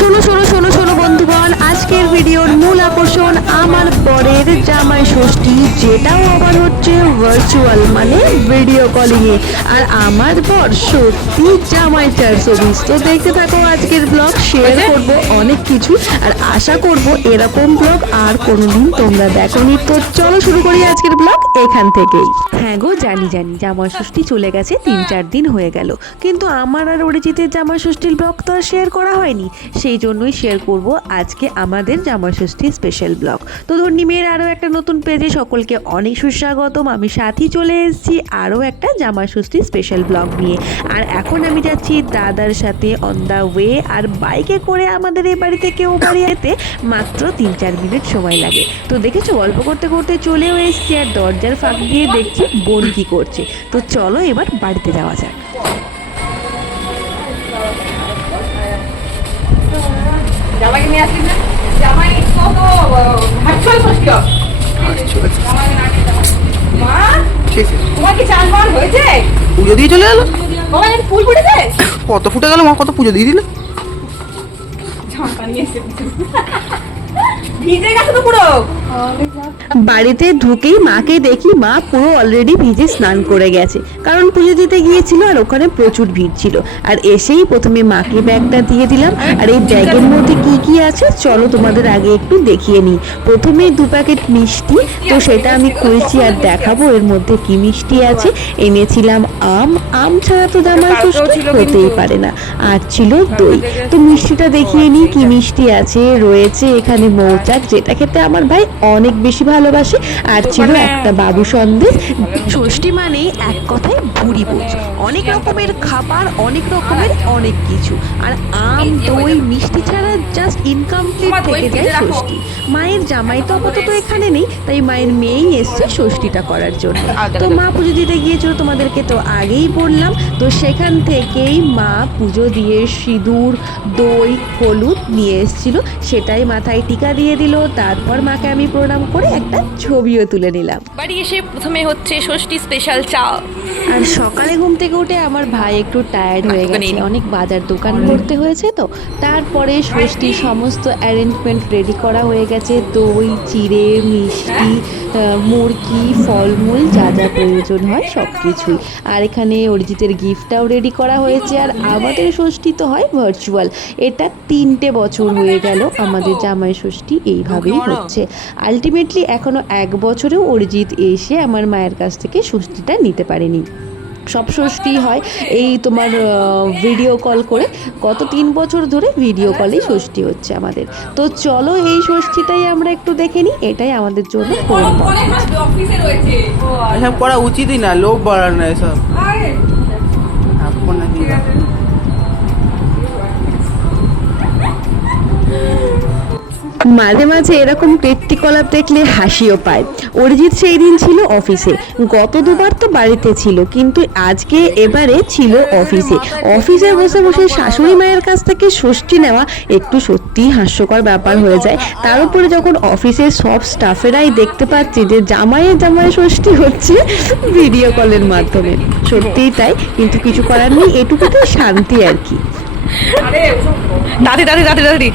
শোনো শোনো শোনো বন্ধুগণ আজকের ভিডিওর মূল আকর্ষণ আমার পরের জামাই ষষ্ঠী যেটাও আবার হচ্ছে ভার্চুয়াল মানে ভিডিও কলিং এ। আর আমার পর সত্যি জামাই চারশো বিশ তো দেখতে থাকো আজকের ব্লগ শেয়ার করব অনেক কিছু আর আশা করব এরকম ব্লগ আর কোনোদিন তোমরা দেখো নি তো চলো শুরু করি আজকের ব্লগ এখান থেকেই। হ্যাঁ গো জানি জানি। জামাই ষষ্ঠী চলে গেছে তিন চার দিন হয়ে গেল। কিন্তু আমার আর অরিজিতের জামাই ষষ্ঠীর ব্লগ তো আর শেয়ার করা হয়নি। সেই জন্যই শেয়ার করব। আজকে আমাদের জামাষষ্ঠী স্পেশাল ব্লগ তো ধর্নি মেয়ের আরও একটা নতুন পেজে সকলকে অনেক সুস্বাগতম। আমি সাথী চলে এসেছি আরও একটা জামাই ষষ্ঠী স্পেশাল ব্লগ নিয়ে। আর এখন আমি যাচ্ছি দাদার সাথে অন দ্য ওয়ে আর বাইকে করে আমাদের এই বাড়ি থেকে ও বাড়ি যেতে মাত্র তিন চার মিনিট সময় লাগে। তো দেখেছ, গল্প করতে করতে চলেও এসেছি আর দরজার ফাঁক দিয়ে দেখছি বোন কি করছে। তো চলো এবার বাড়িতে যাওয়া যাক। জামাইকে নিয়ে আসলি না জামাই কত ভার্চুয়াল ষষ্ঠী মা? ঠিক আছে। তোমার কি চান পান হয়েছে? পুজো দিয়ে চলে গেলো বাবা এর ফুল ফুটেছে? কত ফুটে গেল মা কত পুজো দিয়ে দিলে। ঝাঁকা নিয়ে এসে ভিজে গেছে তো পুরো। বাড়িতে ঢুকেই মাকে দেখি মা পুরো অলরেডি ভিজে স্নান করে গেছে। কারণ পুজো দিতে গিয়েছিল আর ওখানে প্রচুর ভিড় ছিল। আর এসেই প্রথমে মাকে ব্যাগটা দিয়ে দিলাম। আর এই ব্যাগের মধ্যে কি কি আছে চলো তোমাদের আগে একটু দেখিয়ে নিই। প্রথমে দু প্যাকেট মিষ্টি তো সেটা আমি খুলছি আর দেখাবো এর মধ্যে কি মিষ্টি আছে। এনেছিলাম আম। আম ছাড়া তো জামাই ষষ্ঠী হতেই পারে না। আর ছিল দই। তো মিষ্টিটা দেখিয়ে নিই কি মিষ্টি আছে। রয়েছে এখানে মৌচাক যেটা খেতে আমার ভাই অনেক বেশি ভালোবাসে। আর ছিল একটা বাবু সন্দেশ। ষষ্ঠী মানেই এক কথায় ভুড়ি বোঝ অনেক রকমের খাবার অনেক রকমের অনেক কিছু। আর আম দই মিষ্টি ছাড়া জাস্ট ইনকমপ্লিট থেকে যায় ষষ্ঠী। মায়ের জামাই তো আপাতত এখানে নেই তাই মায়ের মেয়েই এসছে ষষ্ঠীটা করার জন্য। তো মা পুজো দিতে গিয়েছিল তোমাদেরকে তো আগেই বললাম। তো সেখান থেকেই মা পুজো দিয়ে সিঁদুর দই হলুদ নিয়ে এসেছিল। সেটাই মাথায় টিকা দিয়ে দিল। তারপর মাকে আমি প্রণাম করে একটা ছবিও তুলে নিলাম। বাড়ি এসে প্রথমে হচ্ছে ষষ্ঠী স্পেশাল চা আর সকালে ঘুম থেকে উঠে আমার ভাই একটু টায়ার্ড হয়ে গেছে। অনেক বাজার দোকান করতে হয়েছে তো। তারপরে ষষ্ঠীর সমস্ত অ্যারেঞ্জমেন্ট রেডি করা হয়ে গেছে। দই চিড়ে মিষ্টি মুরগি ফলমূল যা যা প্রয়োজন হয় সব কিছুই আর এখানে অরিজিতের গিফটটাও রেডি করা হয়েছে। আর আমাদের ষষ্ঠী তো হয় ভার্চুয়াল এটা তিনটে বছর হয়ে গেল আমাদের জামাই ষষ্ঠী এইভাবেই হচ্ছে। আলটিমেটলি এখনও এক বছরেও অরিজিৎ এসে আমার মায়ের কাছ থেকে ষষ্ঠীটা নিতে পারেনি। সব ষষ্ঠী হয় এই তোমার ভিডিও কল করে। গত তিন বছর ধরে ভিডিও কলেই ষষ্ঠী হচ্ছে আমাদের। তো চলো এই ষষ্ঠীটাই আমরা একটু দেখে নিই এটাই আমাদের জন্য। এসব করা উচিতই না লোভ বাড়ানো এসব। মাঝে মাঝে এরকম কীর্তিকলাপ দেখলে হাসিও পায়। অরিজিৎ সেই দিন ছিল অফিসে। গত দুবার তো বাড়িতে ছিল, কিন্তু আজকে এবারে ছিল অফিসে। অফিসে বসে বসে শাশুড়ি মায়ের কাছ থেকে ষষ্ঠী নেওয়া একটু সত্যিই হাস্যকর ব্যাপার হয়ে যায়। তার উপরে যখন অফিসের সব স্টাফেরাই দেখতে পাচ্ছি যে জামাইয়ের জামাই ষষ্ঠী হচ্ছে ভিডিও কলের মাধ্যমে। সত্যিই তাই, কিন্তু কিছু করার নেই, এটুকুতেই শান্তি আর কি। দাদি দাদি দাদি দাদি।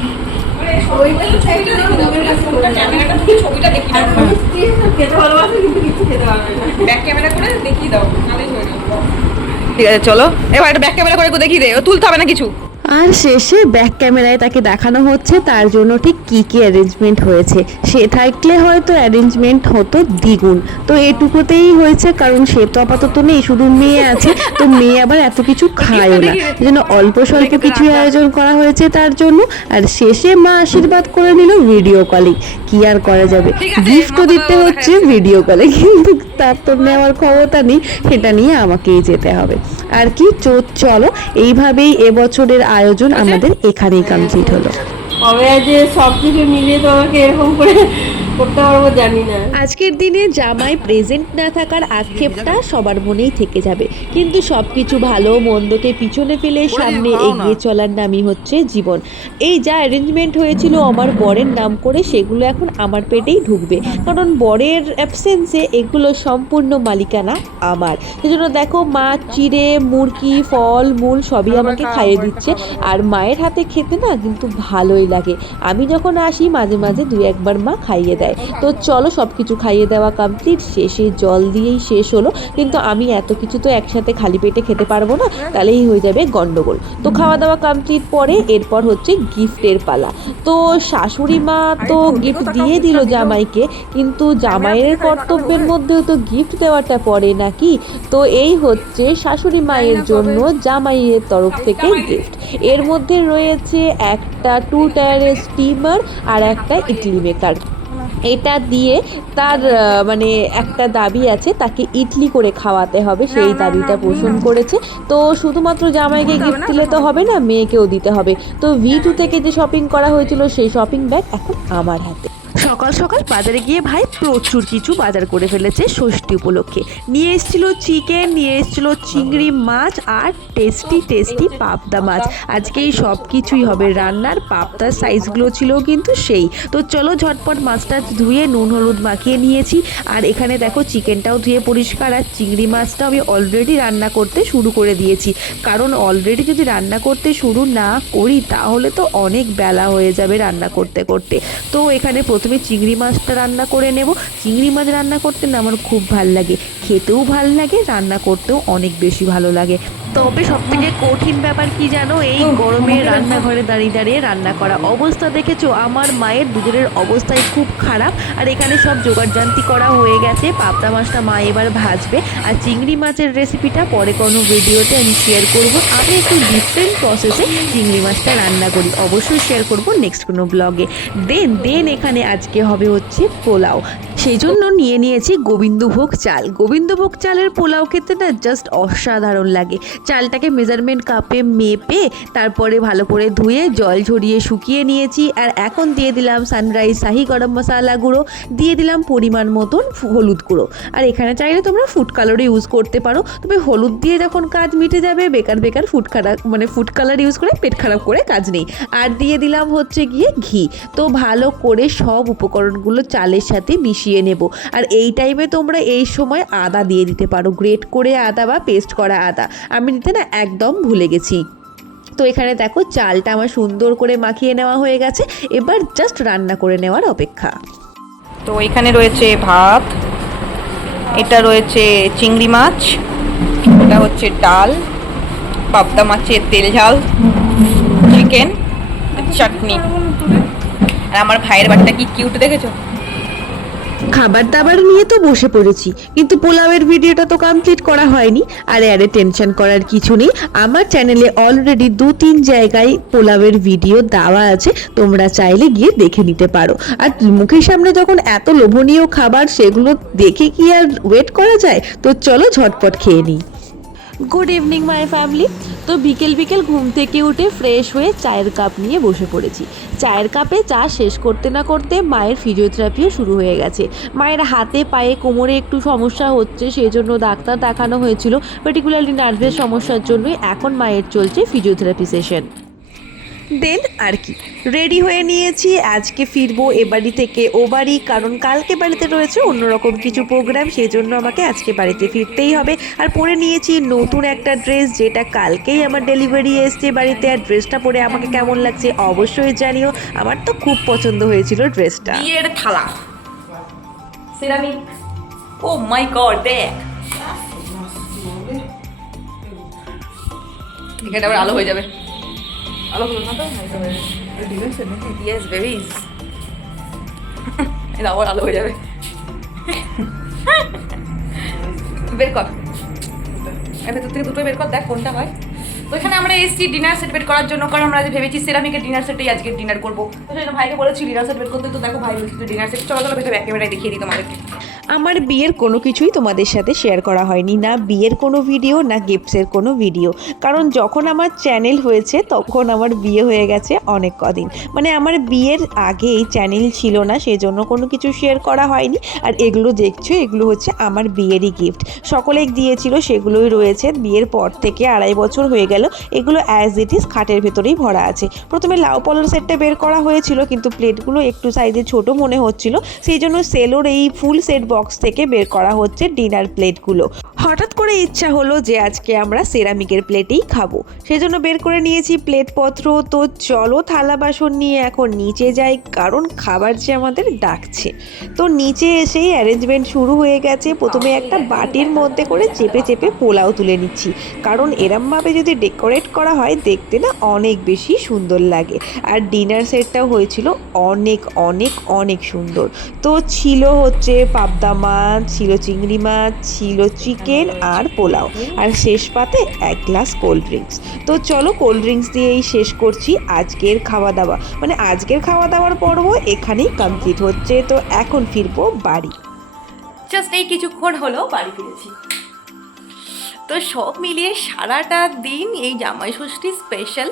ছবিটা ব্যাক ক্যামেরা করে দেখিয়ে দাও ঠিক আছে, চলো। এবার একটা ব্যাক ক্যামেরা করে দেখিয়ে দে। তুলতে হবে না কিছু। আর শেষে ব্যাক ক্যামেরায় তাকে দেখানো হচ্ছে তার জন্য ঠিক কি কি অ্যারেঞ্জমেন্ট হয়েছে। সে থাকলে হয়তো অ্যারেঞ্জমেন্ট হতো দ্বিগুণ। তো এটুকুতেই হয়েছে কারণ সে তো আপাতত নেই শুধু মেয়ে আছে। তো মেয়ে আবার এত কিছু খায়ও না। যেন অল্প স্বল্প কিছু আয়োজন করা হয়েছে তার জন্য। আর শেষে মা আশীর্বাদ করে নিল ভিডিও কলিং কি আর করা যাবে? গিফটও দিতে হচ্ছে ভিডিও কলে কিন্তু তার তো নেওয়ার ক্ষমতা নেই। সেটা নিয়ে আমাকেই যেতে হবে। আর কি চোর চলো এইভাবেই এবছরের আয়োজন আমাদের এখানেই কমপ্লিট হলো। কবে যে সব কিছু মিলিয়ে তোমাকে এরকম করে করতে পারব জানি না। আজকের দিনে জামাই প্রেজেন্ট না থাকার আক্ষেপটা সবার মনেই থেকে যাবে। কিন্তু সবকিছু ভালো মন্দকে পিছনে ফেলে সামনে। এগিয়ে চলার নামই হচ্ছে জীবন। এই যা অ্যারেঞ্জমেন্ট হয়েছিল আমার বরের নাম করে সেগুলো এখন আমার পেটেই ঢুকবে। কারণ বরের অ্যাবসেন্সে এগুলো সম্পূর্ণ মালিকানা আমার। সেজন্য দেখো মা চিড়ে মুরগি ফল মূল সবই আমাকে খাইয়ে দিচ্ছে। আর মায়ের হাতে খেতে না কিন্তু ভালোই লাগে। আমি যখন আসি মাঝে মাঝে দুই একবার মা খাইয়ে দেয় তো চলো সব কিছু খাইয়ে দেওয়া কমপ্লিট শেষে জল দিয়েই শেষ হলো। কিন্তু আমি এত কিছু তো একসাথে খালি পেটে খেতে পারব না, তাহলেই হয়ে যাবে গন্ডগোল। তো খাওয়া দাওয়া কমপ্লিট পরে এরপর হচ্ছে গিফটের পালা। তো শাশুড়ি মা তো গিফট দিয়ে দিল জামাইকে, কিন্তু জামাইয়ের কর্তব্যের মধ্যেও তো গিফট দেওয়াটা পড়ে নাকি? তো এই হচ্ছে শাশুড়ি মায়ের জন্য জামাইয়ের তরফ থেকে গিফট এর মধ্যে রয়েছে একটা টু টায়ারের স্টিমার আর একটা ইডলি মেকার এটা দিয়ে তার মানে একটা দাবি আছে তাকে ইডলি করে খাওয়াতে হবে। সেই দাবিটা পোষণ করেছে। তো শুধুমাত্র জামাইকে গিফট দিলে তো হবে না মেয়েকেও দিতে হবে। তো ভি টু থেকে যে শপিং করা হয়েছিল সেই শপিং ব্যাগ এখন আমার হাতে। সকাল সকাল বাজারে গিয়ে ভাই প্রচুর কিছু বাজার করে ফেলেছে ষষ্ঠী উপলক্ষে। নিয়ে এসেছিল চিকেন নিয়ে এসেছিল চিংড়ি মাছ আর টেস্টি টেস্টি পাবদা মাছ। আজকে এই সব কিছুই হবে রান্নার, পাবদার সাইজগুলো ছিল কিন্তু সেই। তো চলো ঝটপট মাছটা ধুয়ে নুন, হলুদ মাখিয়ে নিয়েছি। আর এখানে দেখো চিকেনটাও ধুয়ে পরিষ্কার আর চিংড়ি মাছটা আমি অলরেডি রান্না করতে শুরু করে দিয়েছি। কারণ অলরেডি যদি রান্না করতে শুরু না করি, তাহলে তো অনেক বেলা হয়ে যাবে রান্না করতে করতে। তো এখানে প্রথমে চিংড়ি মাছটা রান্না করে নেব। চিংড়ি মাছ রান্না করতে না আমার খুব ভালো লাগে। খেতেও ভালো লাগে, রান্না করতেও অনেক বেশি ভালো লাগে। তবে সব থেকে কঠিন ব্যাপার কি জানো? এই গরমে রান্নাঘরে দাঁড়িয়ে দাঁড়িয়ে রান্না করা অবস্থা দেখেছ? আমার মায়ের দুজনের অবস্থাই খুব খারাপ। আর এখানে সব জোগাড়জান্তি করা হয়ে গেছে। পাবদা মাছটা মা এবার ভাজবে। আর চিংড়ি মাছের রেসিপিটা পরে কোনো ভিডিওতে আমি শেয়ার করব। আমি একটু ডিফারেন্ট প্রসেসে চিংড়ি মাছটা রান্না করি। অবশ্যই শেয়ার করব নেক্সট কোনো ব্লগে দেন দেন এখানে আজকে হবে হচ্ছে পোলাও। সেই জন্য নিয়ে নিয়েছি গোবিন্দভোগ চাল। গোবিন্দভোগ চালের পোলাও খেতে না জাস্ট অসাধারণ লাগে। চালটাকে মেজারমেন্ট কাপে মেপে তারপরে ভালো করে ধুয়ে জল ঝরিয়ে শুকিয়ে নিয়েছি। আর এখন দিয়ে দিলাম সানরাইজ শাহি গরম মশলা গুঁড়ো। দিয়ে দিলাম পরিমাণ মতন হলুদ গুঁড়ো। আর এখানে চাইলে তোমরা ফুড কালারও ইউজ করতে পারো। তবে হলুদ দিয়ে যখন কাজ মিটে যাবে, বেকার বেকার ফুড কালার মানে ফুড কালার ইউজ করে পেট খারাপ করে কাজ নেই। আর দিয়ে দিলাম হচ্ছে গিয়ে ঘি। তো ভালো করে সব উপকরণগুলো চালের সাথে মিশিয়ে নেব। আর এই টাইমে তোমরা এই সময় আদা দিয়ে দিতে পারো। গ্রেট করে আদা বা পেস্ট করা আদা। আমি দিতে না একদম ভুলে গেছি। তো এখানে দেখো চালটা আমার সুন্দর করে মাখিয়ে নেওয়া হয়ে গেছে। এবার জাস্ট রান্না করে নেওয়ার অপেক্ষা। তো এখানে রয়েছে ভাত, এটা রয়েছে চিংড়ি মাছ, এটা হচ্ছে ডাল, পাবদা মাছের তেল ঝাল চিকেন চাটনি। আর আমার ভাইয়ের বাড়িটা কি কিউট দেখেছ? খাবার দাবার নিয়ে তো বসে পড়েছি। কিন্তু পোলাওয়ের ভিডিওটা তো কমপ্লিট করা হয়নি। আরে আরে টেনশন করার কিছু নেই। আমার চ্যানেলে অলরেডি দু তিন জায়গায় পোলাওয়ের ভিডিও দেওয়া আছে। তোমরা চাইলে গিয়ে দেখে নিতে পারো। আর মুখের সামনে যখন এত লোভনীয় খাবার, সেগুলো দেখে কি আর ওয়েট করা যায়? তো চলো ঝটপট খেয়ে নিই। গুড ইভিনিং মাই ফ্যামিলি তো বিকেল বিকেল ঘুম থেকে উঠে ফ্রেশ হয়ে চায়ের কাপ নিয়ে বসে পড়েছি। চায়ের কাপে চা শেষ করতে না করতে মায়ের ফিজিওথেরাপিও শুরু হয়ে গেছে। মায়ের হাতে, পায়ে, কোমরে একটু সমস্যা হচ্ছে সেই জন্য ডাক্তার দেখানো হয়েছিল পার্টিকুলারলি নার্ভের সমস্যার জন্যই। এখন মায়ের চলছে ফিজিওথেরাপি সেশন দেন আর কি। রেডি হয়ে নিয়েছি, আজকে ফিরবো এ বাড়ি থেকে ও বাড়ি, কারণ কালকে বাড়িতে রয়েছে অন্যরকম কিছু প্রোগ্রাম সেই জন্য আমাকে আজকে বাড়িতে ফিরতেই হবে। আর পরে নিয়েছি নতুন একটা ড্রেস যেটা কালকেই আমার ডেলিভারি এসছে বাড়িতে, আর ড্রেসটা পরে আমাকে কেমন লাগছে অবশ্যই জানিও। আমার তো খুব পছন্দ হয়েছিল ড্রেসটা বিয়ের থালা। ও মাই গড দেখ। আবার আলো হয়ে যাবে। আলো হলো না তো ইয়েস বেবিস এটা আবার আলো হয়ে যাবে বের কর ভেতর থেকে দুটো বের কর দেখ কোনটা হয় তো এখানে আমরা এসছি ডিনার সেট বের করার জন্য কারণ আমরা ভেবেছি সেরামিকের ডিনার সেটেই আজকে ডিনার করব তো জন্য ভাইকে বলেছি ডিনার সেট বের করতে তো দেখো ভাই বলছি ডিনার সেট চলো চলো ভেতরে ক্যামেরায় দেখিয়ে দিই তোমাদেরকে আমার বিয়ের কোনো কিছুই তোমাদের সাথে শেয়ার করা হয়নি, না বিয়ের কোনো ভিডিও না গিফটসের কোনো ভিডিও কারণ যখন আমার চ্যানেল হয়েছে, তখন আমার বিয়ে হয়ে গেছে অনেক কদিন। মানে আমার বিয়ের আগেই চ্যানেল ছিল না সেই জন্য কোনো কিছু শেয়ার করা হয়নি। আর এগুলো দেখছ, এগুলো হচ্ছে আমার বিয়েরই গিফট সকলে দিয়েছিল, সেগুলোই রয়েছে। বিয়ের পর থেকে আড়াই বছর হয়ে গেল, এগুলো অ্যাজ ইট ইজ খাটের ভেতরেই ভরা আছে। প্রথমে লাউ পলার সেটটা বের করা হয়েছিল, কিন্তু প্লেটগুলো একটু সাইজে ছোট মনে হচ্ছিল। সেই জন্য সেলোর এই ফুল সেট বক্স থেকে বের করা হচ্ছে ডিনার প্লেটগুলো। হঠাৎ করে ইচ্ছা হলো যে আজকে আমরা সেরামিকের প্লেটেই খাব। সেজন্য বের করে নিয়েছি প্লেটপত্র। তো চলো থালা বাসন নিয়ে এখন নিচে যাই, কারণ খাবার যে আমাদের ডাকছে। তো নিচে এসেই অ্যারেঞ্জমেন্ট শুরু হয়ে গেছে। প্রথমে একটা বাটির মধ্যে করে চেপে চেপে পোলাও তুলে নিচ্ছি। কারণ এরমভাবে যদি ডেকোরেট করা হয়, দেখতে না অনেক বেশি সুন্দর লাগে। আর ডিনার সেটটাও হয়েছিল অনেক অনেক অনেক সুন্দর। তো ছিল হচ্ছে পাবদা মাছ, ছিল চিংড়ি মাছ, ছিল চিকেন আর পোলাও। আর শেষ পাতে এক গ্লাস কোল্ড ড্রিঙ্কস তো চলো কোল্ড ড্রিঙ্কস দিয়েই শেষ করছি আজকের খাওয়া দাওয়া। মানে আজকের খাওয়া দাওয়ার পর্ব এখানেই কমপ্লিট হচ্ছে। তো এখন ফিরবো বাড়ি। জাস্ট এই কিছুক্ষণ হলো বাড়ি ফিরেছি। তো সব মিলিয়ে সারাটা দিন এই জামাই ষষ্ঠী স্পেশাল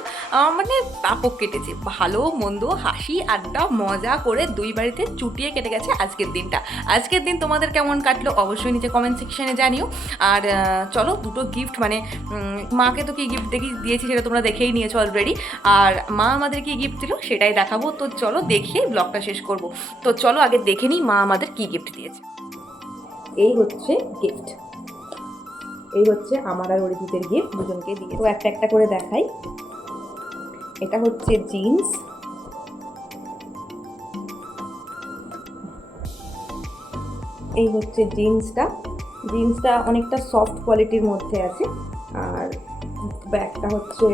মানে তাপক কেটেছে। ভালো, মন্দ, হাসি, আড্ডা, মজা করে দুই বাড়িতে চুটিয়ে কেটে গেছে আজকের দিনটা। আজকের দিন তোমাদের কেমন কাটলো অবশ্যই নিচে কমেন্ট সেকশনে জানিও। আর চলো দুটো গিফট মানে মাকে তো কী গিফট দেখি দিয়েছি সেটা তোমরা দেখেই নিয়েছো অলরেডি আর মা আমাদের কী গিফট দিল সেটাই দেখাবো। তো চলো দেখিয়ে ব্লগটা শেষ করব। তো চলো আগে দেখে নিই মা আমাদের কী গিফট দিয়েছে। এই হচ্ছে গিফট এই হচ্ছে আমার আর অরিজিতের গিফট দুজনকে দিয়ে। তো একটা একটা করে দেখাই। এটা হচ্ছে জিন্স এই হচ্ছে জিন্সটা জিন্সটা অনেকটা সফট কোয়ালিটির মধ্যে আছে। আর ব্যাগটা হচ্ছে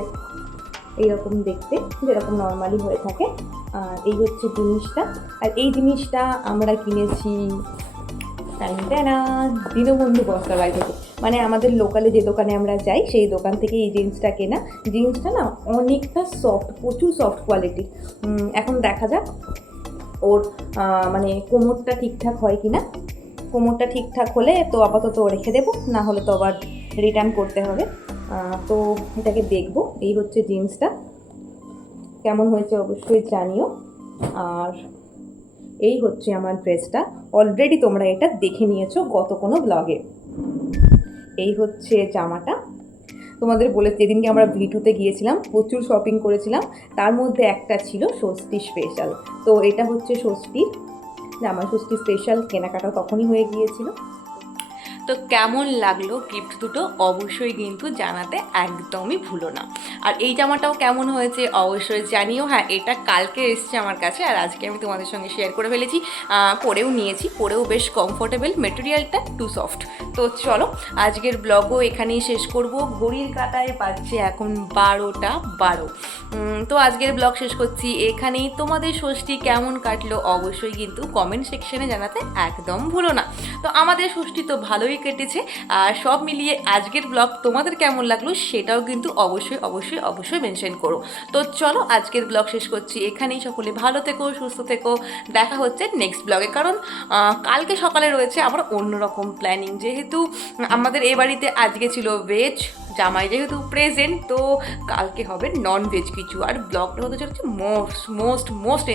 এইরকম দেখতে, যেরকম নর্মালি হয়ে থাকে। আর এই হচ্ছে জিনিসটা। আর এই জিনিসটা আমরা কিনেছি দীনবন্ধু বস্ত্রালয় থেকে। মানে আমাদের লোকালে যে দোকানে আমরা যাই, সেই দোকান থেকে এই জিন্সটা কেনা। জিন্সটা না অনেকটা সফট প্রচুর সফট কোয়ালিটির এখন দেখা যাক ওর মানে কোমরটা ঠিকঠাক হয় কি না কোমরটা ঠিকঠাক হলে তো আপাতত রেখে দেবো, না হলে তো আবার রিটার্ন করতে হবে। তো এটাকে দেখব, এই হচ্ছে জিন্সটা। কেমন হয়েছে অবশ্যই জানিও। আর এই হচ্ছে আমার ড্রেসটা অলরেডি তোমরা এটা দেখে নিয়েছো গত কোনো ব্লগে এই হচ্ছে জামাটা। তোমাদের বলে যেদিনকে আমরা ভিটুতে গিয়েছিলাম, প্রচুর শপিং করেছিলাম, তার মধ্যে একটা ছিল ষষ্ঠী স্পেশাল তো এটা হচ্ছে ষষ্ঠী জামা ষষ্ঠী স্পেশাল কেনাকাটা তখনই হয়ে গিয়েছিল। তো কেমন লাগল গিফট দুটো অবশ্যই কিন্তু জানাতে একদমই ভুলো না। আর এই জামাটাও কেমন হয়েছে অবশ্যই জানিও। হ্যাঁ এটা কালকে এসছে আমার কাছে আর আজকে আমি তোমাদের সঙ্গে শেয়ার করে ফেলেছি। পরেও নিয়েছি, পরেও বেশ কমফোর্টেবল মেটেরিয়ালটা টু সফট তো চলো, আজকের ব্লগও এখানেই শেষ করব। ঘড়ির কাটায় বাজছে এখন বারোটা বারো। তো আজকের ব্লগ শেষ করছি এখানেই। তোমাদের ষষ্ঠী কেমন কাটলো অবশ্যই কিন্তু কমেন্ট সেকশনে জানাতে একদম ভুলো না। তো আমাদের ষষ্ঠী তো ভালোই কেটেছে। আর সব মিলিয়ে আজকের ব্লগ তোমাদের কেমন লাগল সেটাও কিন্তু অবশ্যই অবশ্যই অবশ্যই মেনশন করো। তো চলো আজকের ব্লগ শেষ করছি। এখানেই সকলে ভালো থেকো, সুস্থ থেকো। দেখা হচ্ছে নেক্সট ব্লগে কারণ কালকে সকালে রয়েছে আবার অন্যরকম প্ল্যানিং যেহেতু আমাদের এ বাড়িতে আজকে ছিল ভেজ জামাই যেহেতু প্রেজেন্ট তো কালকে হবে নন ভেজ কিছু। আর ব্লগটা হতে চলেছে মোস্ট মোস্ট মোস্ট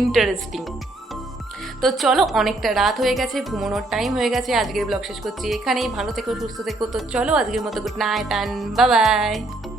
ইন্টারেস্টিং তো চলো, অনেকটা রাত হয়ে গেছে, ঘুমানোর টাইম হয়ে গেছে, আজকের ব্লগ শেষ করছি এখানেই। ভালো থেকো, সুস্থ থেকো, তো চলো আজকের মতো good night and Babai bye